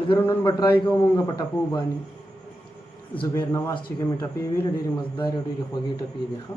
ملګرو نن به ټرای کوو مونږ په ټپو باندې زبیر نواز چې کومې ټپې ویلې ډېرې مزدارې او ډېرې خوږې ټپې دي ښه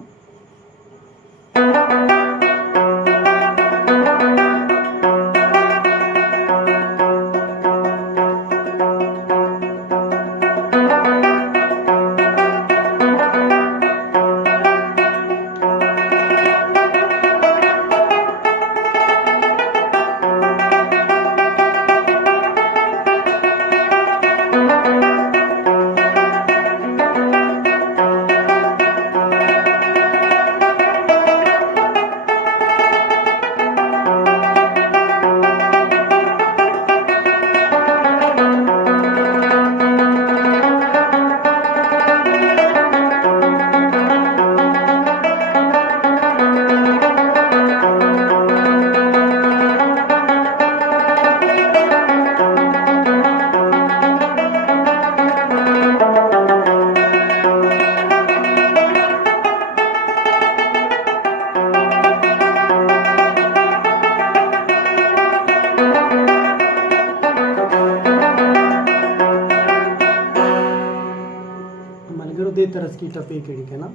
دې طرز کې ټپې کړي که نه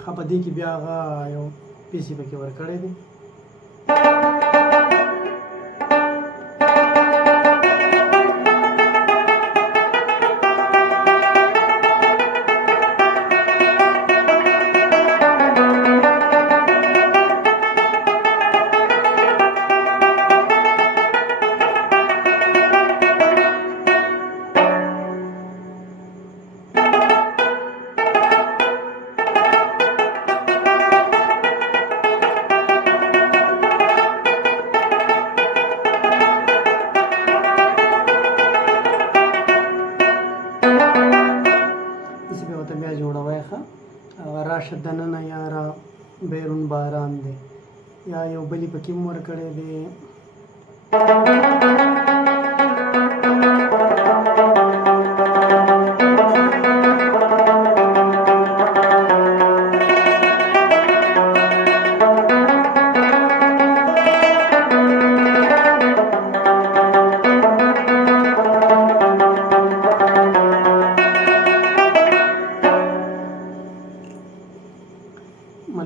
ښه په دې کې بیا هغه یو پیسې پکې ورکړی دی راشه دننه یاره بیرون باران دی یا یو بلې پکې هم ورکړی دی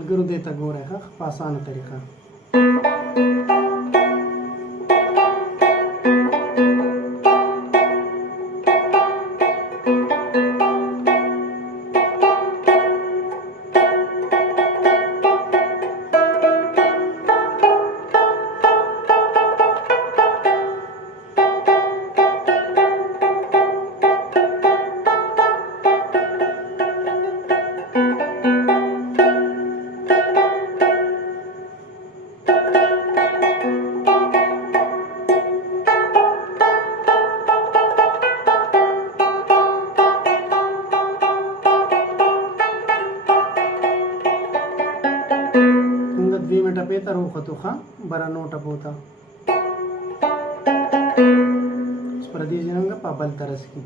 ملګرو دې ته ګورئ ښه په اسانه طریقه ټپې ته راوختو ښه برانو ټپو ته پردیسي رنګ په بل طرز کې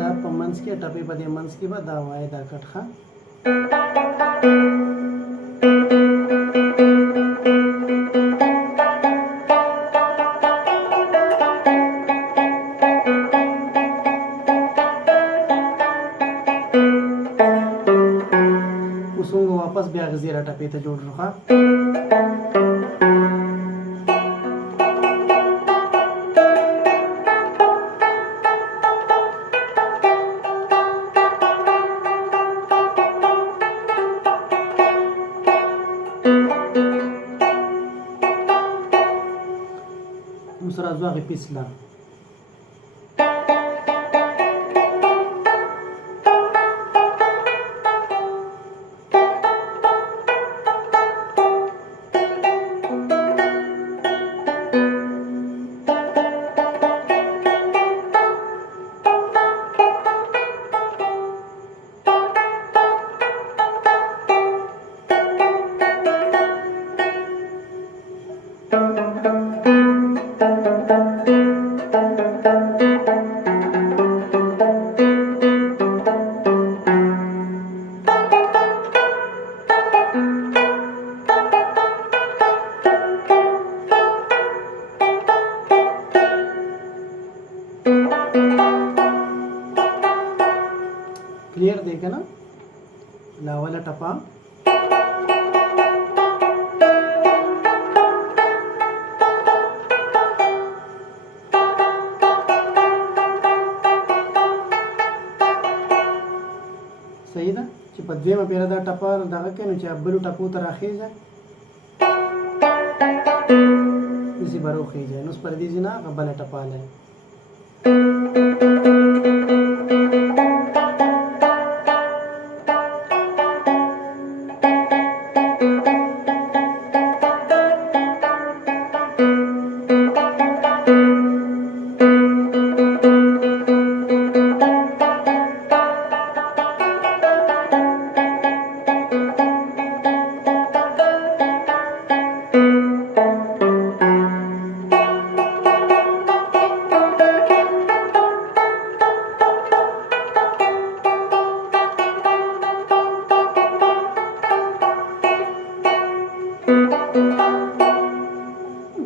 دا په منځ کې ټپې په دې منځ کې به دا وایي دا کټ ښه واپس بیا غزیره ټپې ته جوړ شو ښه اوس راځو هغې پیسله کلیر دی که نه لاوله ټپه صحیح ده چې په دویمه پیره دا ټپه دغه کوي نو چې بلو ټپو ته راخیږي داسې به راوخیږي نو اوس پر دې ځای نه هغه بله ټپه هلئ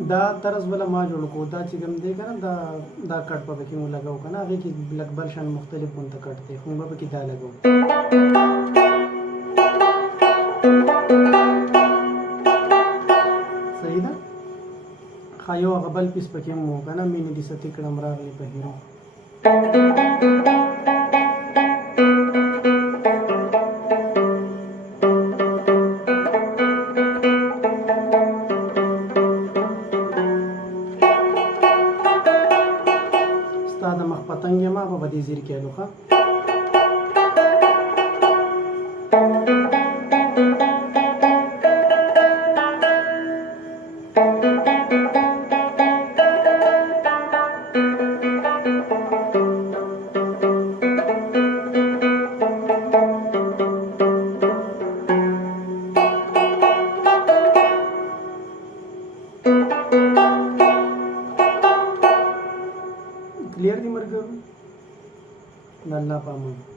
دا طرز بله ما جوړ کړو دا چې کوم دی که نه دا کټ به پکې مو لګوو که نه هغې کې لږ بل شان مختلف غونته کټ دی خو موږ به پکې دا لګوو صحیح ده ښه یو هغه بل پیس پکې هم و که نه مینې دې ستې کړم راغلی په هیرو د مخ پتنګ یم هغه به دې زیر کېدو ښه clear the मर्ग अल्लाह पामान